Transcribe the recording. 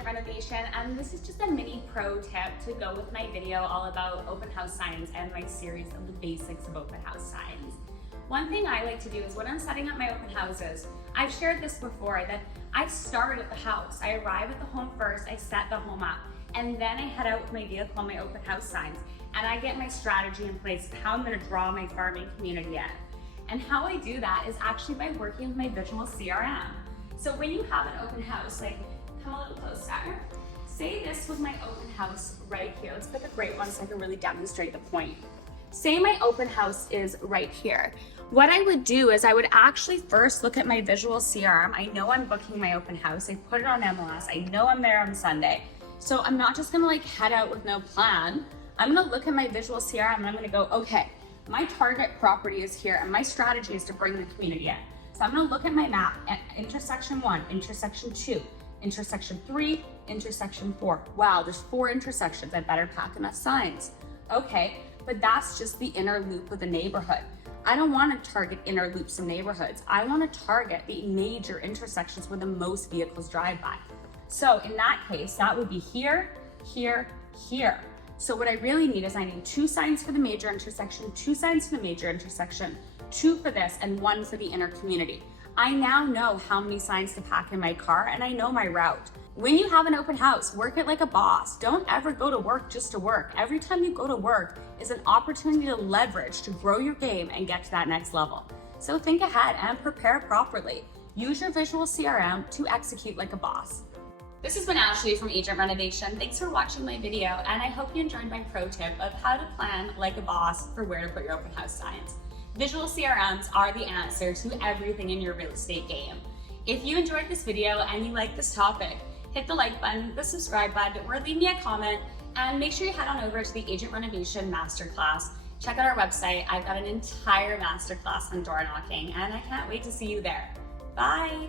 Agent Renovation, and this is just a mini pro tip to go with my video all about open house signs and my series of the basics of open house signs. One thing I like to do is when I'm setting up my open houses, I've shared this before, that I start at the house. I arrive at the home first, I set the home up, and then I head out with my vehicle and my open house signs, and I get my strategy in place of how I'm gonna draw my farming community in. And how I do that is actually by working with my visual CRM. So when you have an open house, like, come a little closer. Say this was my open house right here. Let's pick a great one so I can really demonstrate the point. Say my open house is right here. What I would do is I would actually first look at my visual CRM. I know I'm booking my open house. I put it on MLS. I know I'm there on Sunday. So I'm not just gonna like head out with no plan. I'm gonna look at my visual CRM and I'm gonna go, okay, my target property is here and my strategy is to bring the community in. So I'm gonna look at my map at intersection 1, intersection 2, intersection 3, intersection 4. Wow, there's 4 intersections. I better pack enough signs. Okay, but that's just the inner loop of the neighborhood. I don't want to target inner loops of neighborhoods. I want to target the major intersections where the most vehicles drive by. So in that case, that would be here, here, here. So what I really need is I need 2 signs for the major intersection, 2 signs for the major intersection, 2 for this, and 1 for the inner community. I now know how many signs to pack in my car, and I know my route. When you have an open house, work it like a boss. Don't ever go to work just to work. Every time you go to work is an opportunity to leverage, to grow your game and get to that next level. So think ahead and prepare properly. Use your visual CRM to execute like a boss. This has been Ashley from Agent Renovation. Thanks for watching my video, and I hope you enjoyed my pro tip of how to plan like a boss for where to put your open house signs. Visual CRMs are the answer to everything in your real estate game. If you enjoyed this video and you like this topic, hit the like button, the subscribe button, or leave me a comment, and make sure you head on over to the Agent Renovation Masterclass. Check out our website. I've got an entire masterclass on door knocking, and I can't wait to see you there. Bye.